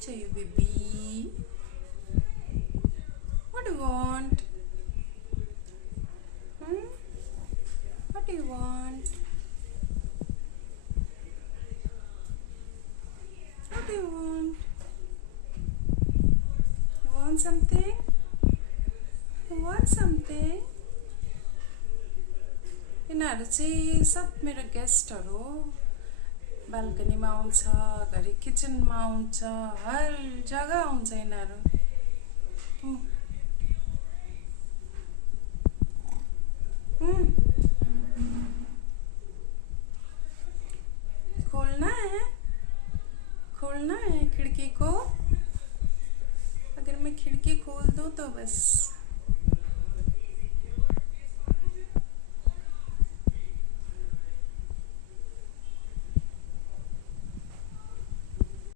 चाहिए baby? What do you want? What do you want? What do you want? You want something? You want something? यिनीहरू चाहिँ सब मेरो गेस्टहरु हो। बाल्कनीमा आउँछ, घरि किचनमा आउँछ, हर जग्गा आउँछ यिनीहरू। खोलना है खिड़की को। अगर मैं खिड़की खोल दूँ तो बस